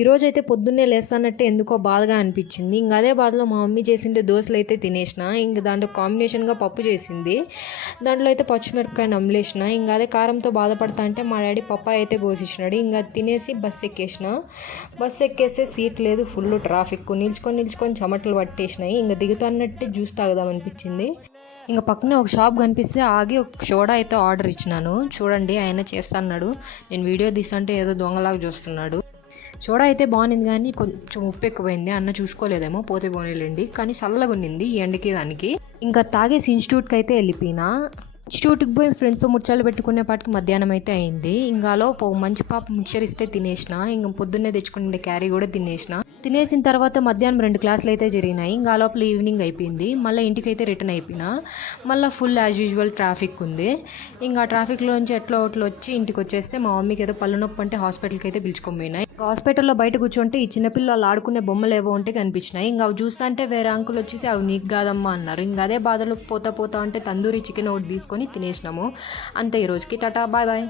ఈరోజు అయితే పొద్దున్నే లేస్తానంటే ఎందుకో బాధగా అనిపించింది. ఇంక అదే బాధలో మా మమ్మీ చేసిండే దోశలు అయితే తినేసిన. ఇంక దాంట్లో కాంబినేషన్గా పప్పు చేసింది. దాంట్లో అయితే పచ్చిమిరపకాయ నమ్మలేసిన. ఇంకా అదే కారంతో బాధపడతా అంటే మా డాడీ పప్పాయ అయితే కోసిచ్చినాడు. ఇంకా తినేసి బస్సు ఎక్కేసిన. బస్సు ఎక్కేస్తే సీట్ లేదు, ఫుల్ ట్రాఫిక్. నిల్చుకొని చెమటలు పట్టేసినాయి. ఇంకా దిగుతున్నట్టే జ్యూస్ తాగుదామనిపించింది. ఇంకా పక్కనే ఒక షాప్ కనిపిస్తే ఆగి ఒక సోడా అయితే ఆర్డర్ ఇచ్చినాను. చూడండి ఆయన చేస్తున్నాడు. నేను వీడియో తీస్తుంటే ఏదో దొంగలాగా చూస్తున్నాడు. సోడా అయితే బాగుంది కానీ కొంచెం ఉప్పు ఎక్కువైంది. అన్న చూసుకోలేదేమో, పోతే పోనీలేండి. కానీ చల్లగా ఉండింది ఈ ఎండకి దానికి. ఇంకా తాగేసి ఇన్స్టిట్యూట్కి అయితే వెళ్ళిపోయినా. ఇన్స్టిట్యూట్కి పోయి ఫ్రెండ్స్తో ముచ్చాలు పెట్టుకునేపాటికి మధ్యాహ్నం అయితే అయింది. ఇంకాలో మంచి పాప మిక్చర్ ఇస్తే తినేసిన. ఇంకా పొద్దున్నే తెచ్చుకునే క్యారీ కూడా తినేసిన తర్వాత మధ్యాహ్నం 2 క్లాసులు అయితే జరిగినాయి. ఇంకా లోపల ఈవినింగ్ అయిపోయింది. మళ్ళీ ఇంటికి అయితే రిటర్న్ అయిపోయినా. మళ్ళీ ఫుల్ యాజ్ యూజువల్ ట్రాఫిక్ ఉంది. ఇంకా ట్రాఫిక్లోంచి ఎట్లా వచ్చి ఇంటికి వచ్చేస్తే మా మమ్మీకి ఏదో పళ్ళు నొప్పి అంటే హాస్పిటల్కి అయితే పిలుచుకొని పోయినాయి. హాస్పిటల్లో బయట కూర్చుంటే ఈ చిన్నపిల్లలు ఆడుకునే బొమ్మలు ఏవో ఉంటే కనిపించినాయి. ఇంకా అవి చూస్తా అంటే వేరే అంకుల్ వచ్చేసి అవి నీకు కాదమ్మా అన్నారు. ఇంకా అదే బాధలు పోతా అంటే తందూరి చికెన్ ఒకటి తీసుకొని తినేసినాము. అంతే ఈరోజుకి. Tata, bye bye.